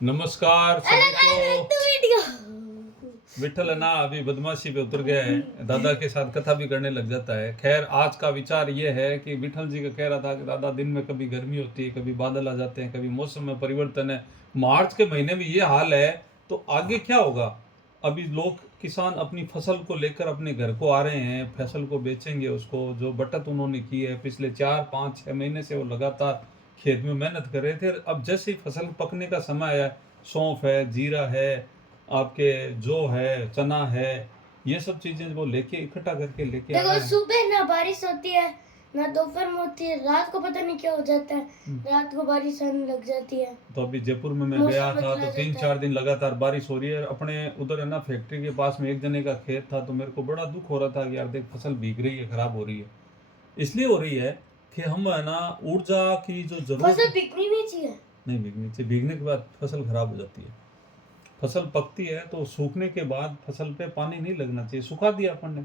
नमस्कार सभी को। विठल है ना अभी बदमाशी पे उतर गया है, दादा के साथ कथा भी करने लग जाता है। खैर आज का विचार ये है कि विठल जी का कह रहा था कि दादा दिन में कभी गर्मी होती है, कभी बादल आ जाते हैं, कभी मौसम में परिवर्तन है। मार्च के महीने में ये हाल है तो आगे क्या होगा। अभी लोग किसान अपनी फसल को लेकर अपने घर को आ रहे हैं, फसल को बेचेंगे, उसको जो बचत उन्होंने की है पिछले 4 5 6 महीने से वो लगातार खेत में मेहनत कर रहे थे। अब जैसे ही फसल पकने का समय आया, सौंफ है, जीरा है, आपके जो है, चना है, ये सब चीजें वो लेके इकट्ठा करके लेके आ देखो रहे हैं। सुबह ना बारिश होती है ना दोपहर में होती है, रात को पता नहीं क्या हो जाता है, रात को बारिश आने लग जाती है। तो अभी जयपुर में मैं मौसम गया था बदला तो जाता 3 4 दिन लगातार बारिश हो रही है। अपने उधर है ना फैक्ट्री के पास में एक जने का खेत था, तो मेरे को बड़ा दुख हो रहा था कि यार देख फसल भीग रही है, खराब हो रही है। इसलिए हो रही है कि हम है ना ऊर्जा की जो फसल जरूरत बिकनी नहीं चाहिए। नहीं भीगनी चाहिए। भीगने के बाद फसल खराब हो जाती है। फसल पकती है तो सूखने के बाद फसल पे पानी नहीं लगना चाहिए। सुखा दिया अपन ने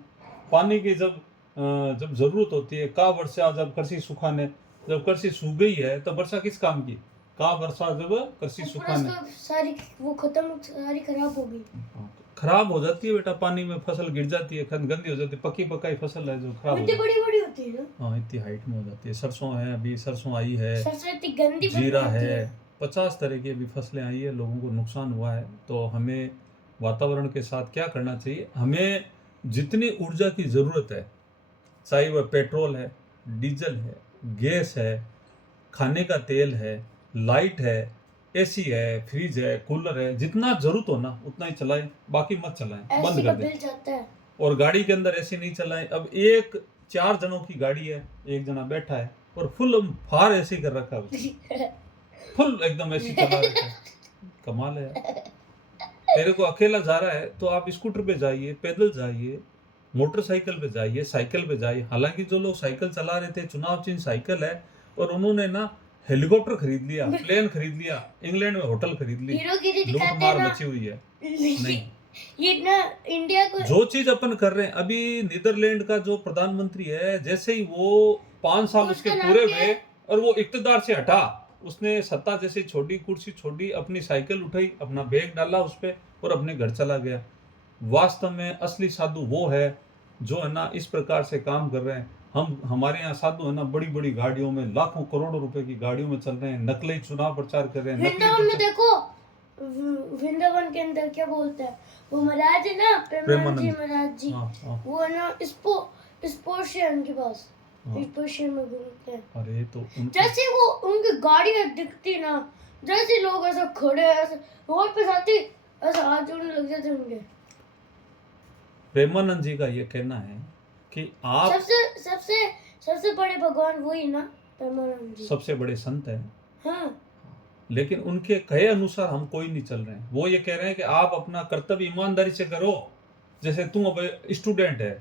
पानी की जब जरूरत होती है। का वर्षा जब कृषि सुखाने, जब कृषि सूख गई है तो वर्षा किस काम की। का वर्षा जब कृषि सुखाने सारी वो खत्म, सारी खराब हो गई। खराब हो जाती है बेटा। पानी में फसल गिर जाती है, गंदी हो जाती है। पक्की पकाई फसल है जो खराब हो इतनी जाती बड़ी बड़ी होती है ना। है। हाँ इतनी हाइट में हो जाती है। सरसों है, अभी सरसों आई है, सबसे इतनी गंदी बड़ी जीरा होती है, 50 तरह की अभी फसलें आई है। लोगों को नुकसान हुआ है। तो हमें वातावरण के साथ क्या करना चाहिए, हमें जितनी ऊर्जा की ज़रूरत है, चाहे वह पेट्रोल है, डीजल है, गैस है, खाने का तेल है, लाइट है, एसी है, फ्रिज है, कूलर है, जितना जरूरत हो ना उतना ही चलाएं, बाकी मत चलाएं, बंद ऐसी का कर दें। बिल जाता है। और गाड़ी के अंदर एसी नहीं चलाएं। अब एक 4 जनों की गाड़ी है, एक जना बैठा है और फुल फार एसी कर रखा है उसने। फुल एकदम एसी चला रखा है। कमाल है यार। तेरे को अकेला जा रहा है तो आप स्कूटर पे जाइए, पैदल जाइए, मोटरसाइकिल पे जाइए, साइकिल पे जाइए। हालांकि जो लोग साइकिल चला रहे थे, चुनाव चिन्ह साइकिल है, और उन्होंने ना हेलीकॉप्टर खरीद लिया, प्लेन खरीद लिया, इंग्लैंड में होटल खरीद ली, हीरोगिरी लूट दिखाते मार हैं ना। मची हुई है। नहीं, ये ना इंडिया को जो चीज अपन कर रहे हैं, अभी नीदरलैंड का जो प्रधानमंत्री है, जैसे ही वो 5 साल उसके उसका नाम पूरे क्या हुए है? और वो इक्तदार से हटा, उसने सत्ता जैसे छोड़ी, कुर्सी छोड़ी, अपनी साइकिल उठाई, अपना बैग डाला उस पे और अपने घर चला गया। वास्तव में असली साधु वो है जो है ना इस प्रकार से काम कर रहे हैं। हम हमारे यहाँ साधु है ना बड़ी बड़ी गाड़ियों में, लाखों करोड़ों रुपए की गाड़ियों में चल रहे हैं, नकली चुनाव प्रचार कर रहे हैं, नकली वृंदावन में प्रचार। देखो, वृंदावन के अंदर क्या बोलते हैं वो महाराज है ना, प्रेमानंद जी महाराज जी। हाँ हाँ वो है ना स्पोर्ट्स है उनके पास, हाँ। स्पोर्ट्स में घूमते हैं। अरे तो जैसे वो उनकी गाड़ियां दिखती ना, जैसे लोग ऐसे खड़े ऐसे रोड पे जाती ऐसे हाथ जोड़ने लग जाते उनके। प्रेमानंद जी का ये कहना है कि आप सबसे सबसे सबसे बड़े भगवान वही ना, प्रेमानंद जी। सबसे बड़े संत हैं, हाँ लेकिन उनके कहे अनुसार हम कोई नहीं चल रहे हैं। वो ये कह रहे हैं कि आप अपना कर्तव्य ईमानदारी से करो। जैसे तू अब स्टूडेंट है,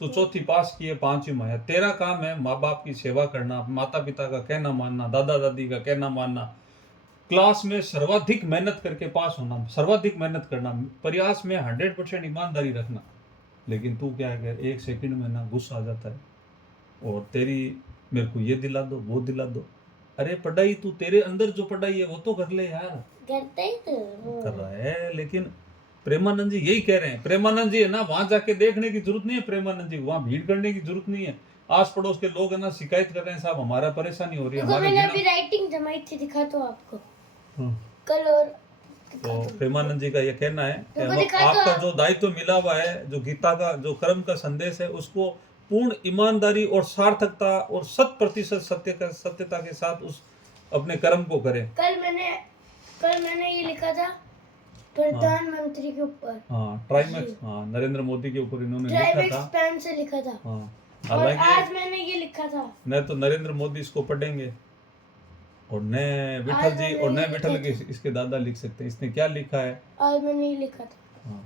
तू 4वीं पास की है, 5वीं में है, तेरा काम है माँ बाप की सेवा करना, माता पिता का कहना मानना, दादा दादी का कहना मानना, क्लास में सर्वाधिक मेहनत करके पास होना, सर्वाधिक मेहनत करना, प्रयास में 100% ईमानदारी रखना। लेकिन तू क्या है, 1 सेकंड में ना गुस्सा आ जाता है और तेरी मेरे को ये दिला दो, वो दिला दो। अरे पढ़ाई, तू तेरे अंदर जो पढ़ाई है वो तो कर ले यार। करते ही तो कर रहा है, लेकिन प्रेमानंद जी यही कह रहे हैं। प्रेमानंद जी है ना, वहां जाके देखने की जरूरत नहीं है। प्रेमानंद जी वहां भीड़ करने की जरूरत नहीं है। आस पड़ोस के लोग है ना शिकायत कर रहे हैं, साहब हमारा परेशानी हो रही है, देखो हमारे मैंने बिना। अभी राइटिंग जमाई थी, दिखाता हूँ आपको हाँ। कल। और तो प्रेमानंद जी का यह कहना है कि देखो दिखाता आपका हूँ। जो दायित्व मिला हुआ है, जो गीता का जो कर्म का संदेश है, उसको पूर्ण ईमानदारी और सार्थकता और 100% सत्यता के साथ उस अपने कर्म को करें। कल मैंने ये लिखा था प्रधानमंत्री के ऊपर। हाँ ट्राइमेक्स, हाँ नरेंद्र मोदी के ऊपर इन्होंने लिखा ट्राइमेक्स था। पेन से लिखा था। हाँ और हालांकि आज मैंने ये लिखा था। न तो नरेंद्र मोदी इसको पढ़ेंगे और न विठल आज जी मैंने और न ये विठल लिखा के इसके दादा लिख सकते हैं। इसने क्या लिखा है? आज मैंने ये लिखा था। हाँ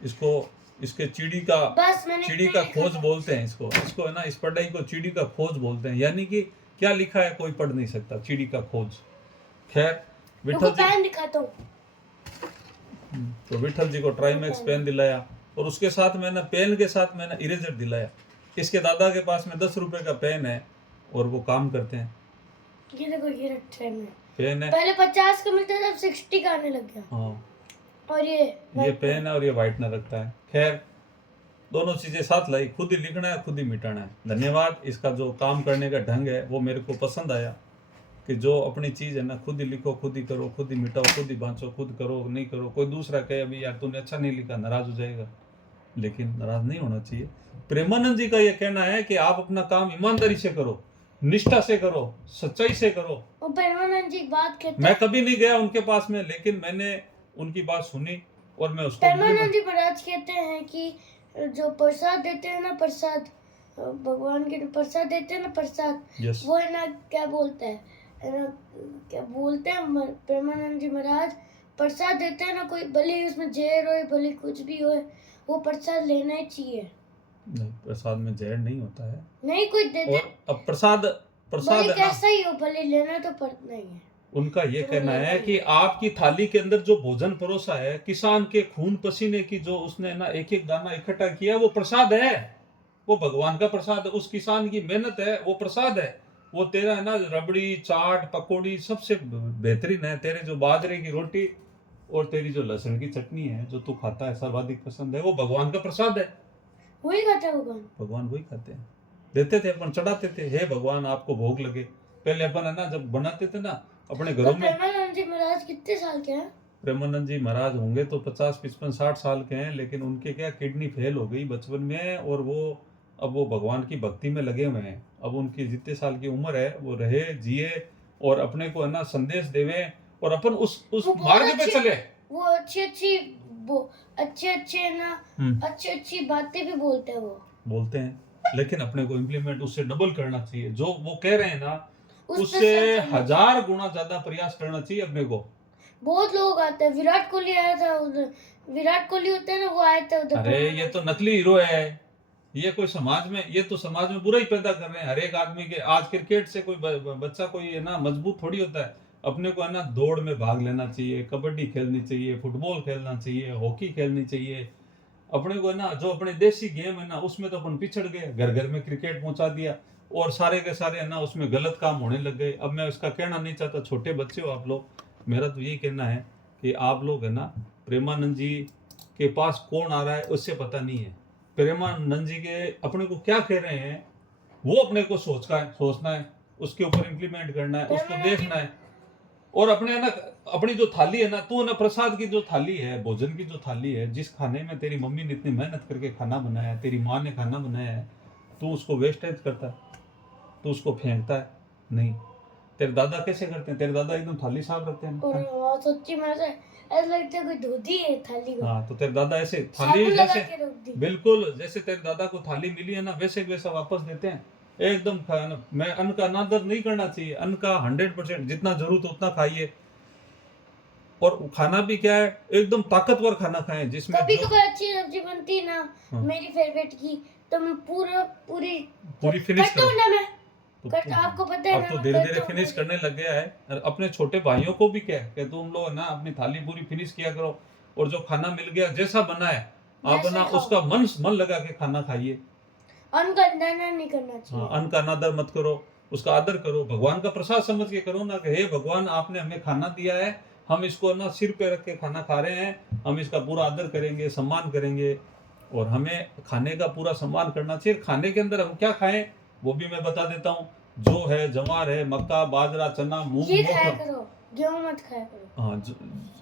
इसको, इसके चिड़ी का, बस मैंने चिड़ी इतना का लिखा खोज था। बोलते हैं इसको। इसको है ना, इस पढ़ाई को चिड़ी का खोज बोलते हैं। यानी कि क्या लिखा है कोई पढ़ नहीं सकता, चिड़ी का खोज। खैर रुको विठल जी, पेन दिखाता हूँ। तो विठल जी को ट्राइमेक्स पेन दिलाया और उसके साथ मैंने पेन के साथ मैंने इरेजर दिलाया। इसके दादा के पास में 10 रुपए का पेन है और वो काम करते हैं। ये देखो ये रखा है मैं। पेन है। पहले 50 का मिलता था, अब 60 का आने लग गया। हाँ, और ये पेन है और ये व्हाइटनर रखता है। खैर, दोनों चीजें साथ लाई, खुद ही लिखना है, खुद ही मिटाना है। धन्यवाद। इसका जो काम करने का ढंग है वो मेरे को पसंद आया, कि जो अपनी चीज है ना, खुद ही लिखो, खुद ही करो, खुद ही मिटाओ, खुद ही बांचो, खुद करो, नहीं करो। कोई दूसरा कहे अभी यार तूने अच्छा नहीं लिखा, नाराज हो जाएगा, लेकिन नाराज नहीं होना चाहिए। प्रेमानंद जी का यह कहना है कि आप अपना काम ईमानदारी से करो, निष्ठा से करो, सच्चाई से करो। और परमानंद जी बात कहते मैं कभी नहीं गया उनके पास में, लेकिन मैंने उनकी बात सुनी और मैं उसको परमानंद जी महाराज कहते हैं कि जो प्रसाद देते हैं ना, प्रसाद भगवान के प्रसाद देते हैं ना, प्रसाद, यस, वो है ना, क्या बोलते हैं, है ना, क्या बोलते हैं परमानंद जी महाराज, प्रसाद देते हैं ना, कोई भले ही उसमें जहर हो, भले कुछ भी हो, वो प्रसाद लेना ही चाहिए। नहीं, प्रसाद में जहर नहीं होता है। नहीं, कोई देते, और अब प्रसाद भले है ना, कैसा ही हो, भले लेना तो पड़ता नहीं है। उनका ये कहना है कि आपकी थाली के अंदर जो भोजन परोसा है, किसान के खून पसीने की जो उसने ना एक एक दाना इकट्ठा किया, वो प्रसाद है, वो भगवान का प्रसाद है। उस किसान की मेहनत है, वो प्रसाद है। वो तेरा है ना, रबड़ी, चाट, पकौड़ी सबसे बेहतरीन है। तेरे जो बाजरे की रोटी और तेरी जो लहसुन की चटनी है, जो तू खाता है, सर्वाधिक पसंद है, वो भगवान का प्रसाद है। वही खाता है भगवान वही खाते हैं। देते थे, अपन चढ़ाते थे, हे भगवान आपको भोग लगे। पहले अपन है ना, जब बनाते थे ना अपने घरों में। प्रेमानंद जी महाराज कितने साल के हैं? प्रेमानंद जी महाराज होंगे तो 50, 55, 60 साल के हैं, लेकिन उनके क्या किडनी फेल हो गई बचपन में, और वो भगवान की भक्ति में लगे हुए हैं। अब उनकी जितने साल की उम्र है, वो रहे, जिए और अपने को है ना संदेश देवे, और अपन उस मार्ग पे चले। वो अच्छे ना, अच्छी बातें भी बोलते हैं, वो बोलते हैं, लेकिन अपने को इम्प्लीमेंट उससे डबल करना चाहिए। जो वो कह रहे हैं ना, उससे 1000 गुना ज्यादा प्रयास करना चाहिए अपने को। बहुत लोग आते हैं, विराट कोहली आया था उधर, विराट कोहली होते हैं ना, वो आए थे उधर। अरे ये तो नकली हीरो है, ये कोई समाज में, ये तो समाज में बुराई पैदा कर रहे हैं हर एक आदमी के। आज क्रिकेट से कोई बच्चा कोई है ना मजबूत थोड़ी होता है। अपने को है ना दौड़ में भाग लेना चाहिए, कबड्डी खेलनी चाहिए, फुटबॉल खेलना चाहिए, हॉकी खेलनी चाहिए। अपने को है ना, जो अपने देसी गेम है ना, उसमें तो अपन पिछड़ गए, घर घर में क्रिकेट पहुंचा दिया, और सारे के सारे है ना उसमें गलत काम होने लग गए। अब मैं इसका कहना नहीं चाहता, छोटे बच्चे हो आप लोग, मेरा तो यही कहना है कि आप लोग है ना, प्रेमानंद जी के पास कौन आ रहा है उससे पता नहीं है। प्रेमानंद जी के अपने को क्या कह रहे हैं, वो अपने को सोचना है, उसके ऊपर इम्प्लीमेंट करना है, उसको देखना है। और अपने ना, अपनी जो थाली है ना, तू ना प्रसाद की जो थाली है, भोजन की जो थाली है, जिस खाने में तेरी मम्मी ने इतनी मेहनत करके खाना बनाया है, तेरी माँ ने खाना बनाया है, तू उसको वेस्टेज करता है, तू उसको फेंकता है नहीं। तेरे दादा कैसे करते हैं? तेरे दादा एकदम थाली साफ रखते हैं। और सच्ची में ऐसा लगता है कोई धोती है थाली को। हाँ, तो तेरे दादा ऐसे थाली जैसे, के बिल्कुल जैसे तेरे दादा को थाली मिली है ना, वैसे वैसा वापस देते हैं एकदम। मैं अन्न का अनादर नहीं करना चाहिए। अन्न का 100% जितना जरूरत उतना खाइए, और खाना भी क्या है, एकदम ताकतवर खाना खाएं, जिसमें कभी कभी अच्छी सब्जी बनती है ना, मेरी फेवरेट की, तो मैं पूरी फिनिश करता हूं ना मैं। आपको पता है अब तो धीरे धीरे फिनिश करने लग गया है। और अपने छोटे भाइयों को भी क्या है कि तुम लोग ना अपनी थाली पूरी फिनिश किया करो, और जो खाना मिल गया जैसा बना है आप ना उसका मन लगा के खाना खाइए। अन्न का अनादर नहीं करना चाहिए। अन्न का अनादर मत करो, उसका आदर करो, भगवान का प्रसाद समझ के करो ना, कि हे भगवान आपने हमें खाना दिया है, हम इसको ना सिर पे रख के खाना खा रहे हैं, हम इसका पूरा आदर करेंगे, सम्मान करेंगे, और हमें खाने का पूरा सम्मान करना चाहिए। खाने के अंदर हम क्या खाएं वो भी मैं बता देता हूँ। जो है जवार है, मक्का, बाजरा, चना, मूंग, ये खाया करो, गेहूं मत खाया करो। हाँ,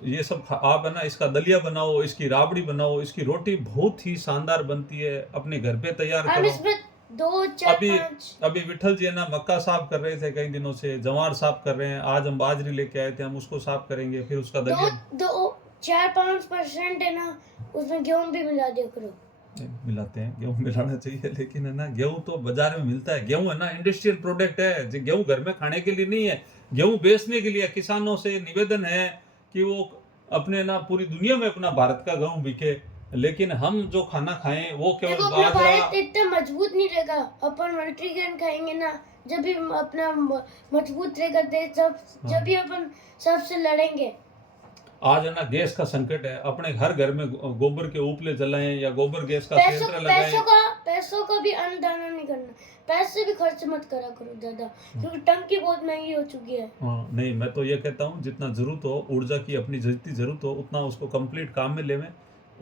ये सब आप है ना, इसका दलिया बनाओ, इसकी राबड़ी बनाओ, इसकी रोटी बहुत ही शानदार बनती है, अपने घर पे तैयार करो। इसमें 2, 4, 5 अभी विठल जी है ना मक्का साफ कर रहे थे कई दिनों से, जवार साफ कर रहे हैं, आज हम बाजरी लेके आए थे, हम उसको साफ करेंगे, फिर उसका दलिया 4-5% है ना, उसमें गेहूं भी मिला दिया करो। मिलाते हैं, गेहूं मिलाना चाहिए, लेकिन है ना गेहूं तो बाजार में मिलता है। गेहूं है ना इंडस्ट्रियल प्रोडक्ट है, गेहूं घर में खाने के लिए नहीं है, गेहूं बेचने के लिए। किसानों से निवेदन है कि वो अपने ना पूरी दुनिया में अपना भारत का गेहूं बिके, लेकिन हम जो खाना खाएं वो केवल बाजरा। भारत इतना मजबूत नहीं रहेगा, अपन मल्टीग्रेन खाएंगे ना, जब भी अपना मजबूत रहेगा देश, जब भी अपन सबसे लड़ेंगे। आज है ना गैस का संकट है, अपने हर घर में गोबर के उपले जलाएं या गोबर गैस का पैसों संयंत्र लगाएं। पैसों का भी अन्नदान नहीं करना, पैसे भी खर्च मत करा करो ज्यादा, क्योंकि टंकी बहुत महंगी हो चुकी है। हाँ नहीं, मैं तो ये कहता हूँ जितना जरूरत हो ऊर्जा की, अपनी जितनी जरूरत हो उतना उसको कंप्लीट काम में लेवें,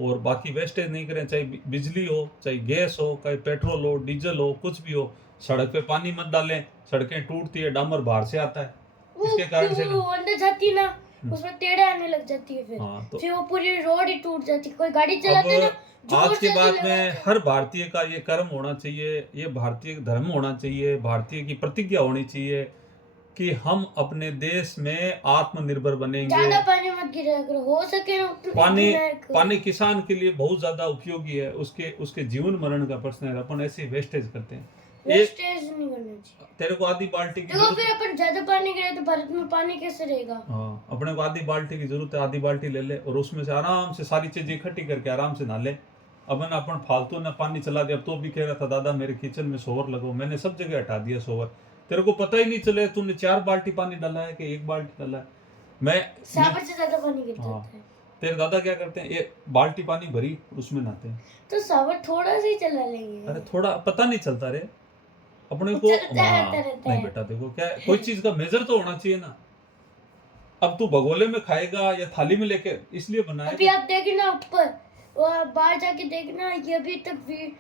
और बाकी वेस्टेज नहीं करें। चाहे बिजली हो, चाहे गैस हो, चाहे पेट्रोल हो, डीजल हो, कुछ भी हो। सड़क पे पानी मत डालें, सड़कें टूटती है, डामर बाहर से आता है, इसके कारण से वो अंदर जाती है ना, उसमें टेढ़े आने लग जाती है, हाँ, तो फिर वो पूरी रोड ही टूट जाती है। कोई गाड़ी चलाते है ना, अब जोर आज के से बाद चलाते में हैं। हर भारतीय का ये कर्म होना चाहिए, ये भारतीय धर्म होना चाहिए, भारतीय की प्रतिज्ञा होनी चाहिए कि हम अपने देश में आत्मनिर्भर बनेंगे। ज्यादा पानी मत गिराया करो, हो सके ना उतना पानी गिराया करो। पानी किसान के लिए बहुत ज्यादा उपयोगी है, उसके जीवन मरण का प्रश्न है, अपन ऐसे वेस्टेज करते हैं। एक वेस्टेज नहीं करना चाहिए। तेरे को आधी बाल्टी की देखो जरूरत, फिर अपन ज्यादा पानी गिराए तो भारत में पानी कैसे रहेगा? हाँ अपने को आधी बाल्टी की जरूरत है, आधी बाल्टी ले ले और उसमें से आराम से सारी चीजें इकट्ठी करके आराम से नहा ले। अब ना अपन फालतू ना पानी चला दिया। अब तो भी कह रहा था दादा मेरे किचन में शोवर लगो, मैंने सब जगह हटा दिया शोवर, तेरे को पता ही नहीं चले तूने 4 बाल्टी पानी डाला है कि 1 बाल्टी डाला है। मैं सावर से ज्यादा पानी गिर हाँ, जाता है। तेरे दादा क्या करते हैं, एक बाल्टी पानी भरी उसमें नहाते हैं। तो सावर थोड़ा सा ही चला लेंगे। अरे थोड़ा पता नहीं चलता रे अपने वो को। चलता हाँ, रहता नहीं है। बेटा देखो क्या है, कोई चीज का मेजर तो होना चाहिए ना। अब तू भगोले में खाएगा या थाली में लेके, इसलिए अभी बनाया। आप देखना ऊपर, वो आप बाहर जाके देखना, ये अभी तक भी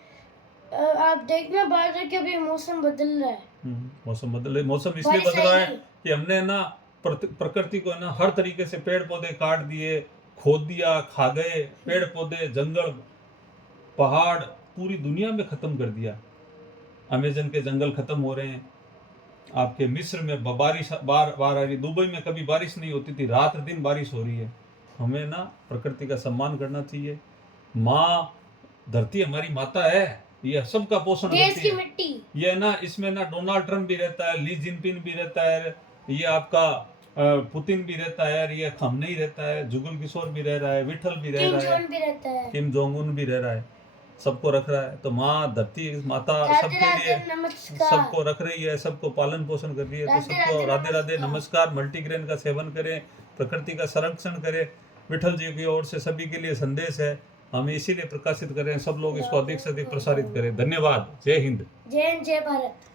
आप देखना बाहर जाके अभी मौसम बदल रहा है। मौसम बदल, मौसम इसलिए बारिश बदल रहा है आएगी। कि हमने ना प्रकृति को ना हर तरीके से पेड़ पौधे काट दिए, खोद दिया, खा गए पेड़ पौधे, जंगल, पहाड़ पूरी दुनिया में खत्म कर दिया। अमेजन के जंगल खत्म हो रहे हैं। आपके मिस्र में बारिश बार बार आ रही, दुबई में कभी बारिश नहीं होती थी, रात दिन बारिश हो रही है। हमें ना प्रकृति का सम्मान करना चाहिए। माँ धरती हमारी माता है, ये सबका पोषण देश करती की है। मिट्टी। ये ना इसमें ना डोनाल्ड ट्रम्प भी रहता है, ली जिनपिंग भी रहता है, ये आपका पुतिन भी रहता है, ये खमनेई रहता है, जुगल किशोर भी रह रहा है, विठल भी रह किम रहा है, जोन भी रहता है। किम जोंग उन भी रह रहा है, सबको रख रहा है। तो माँ धरती माता राधे सबके राधे लिए नमस्कार। सबको रख रही है, सबको पालन पोषण कर रही है। तो राधे सबको राधे राधे राधे नमस्कार। नमस्कार। मल्टीग्रेन का सेवन करें, प्रकृति का संरक्षण करें। विठल जी की ओर से सभी के लिए संदेश है, हम इसीलिए प्रकाशित करें, सब लोग इसको अधिक से अधिक प्रसारित करें। धन्यवाद। जय हिंद। जय हिंद, जय भारत।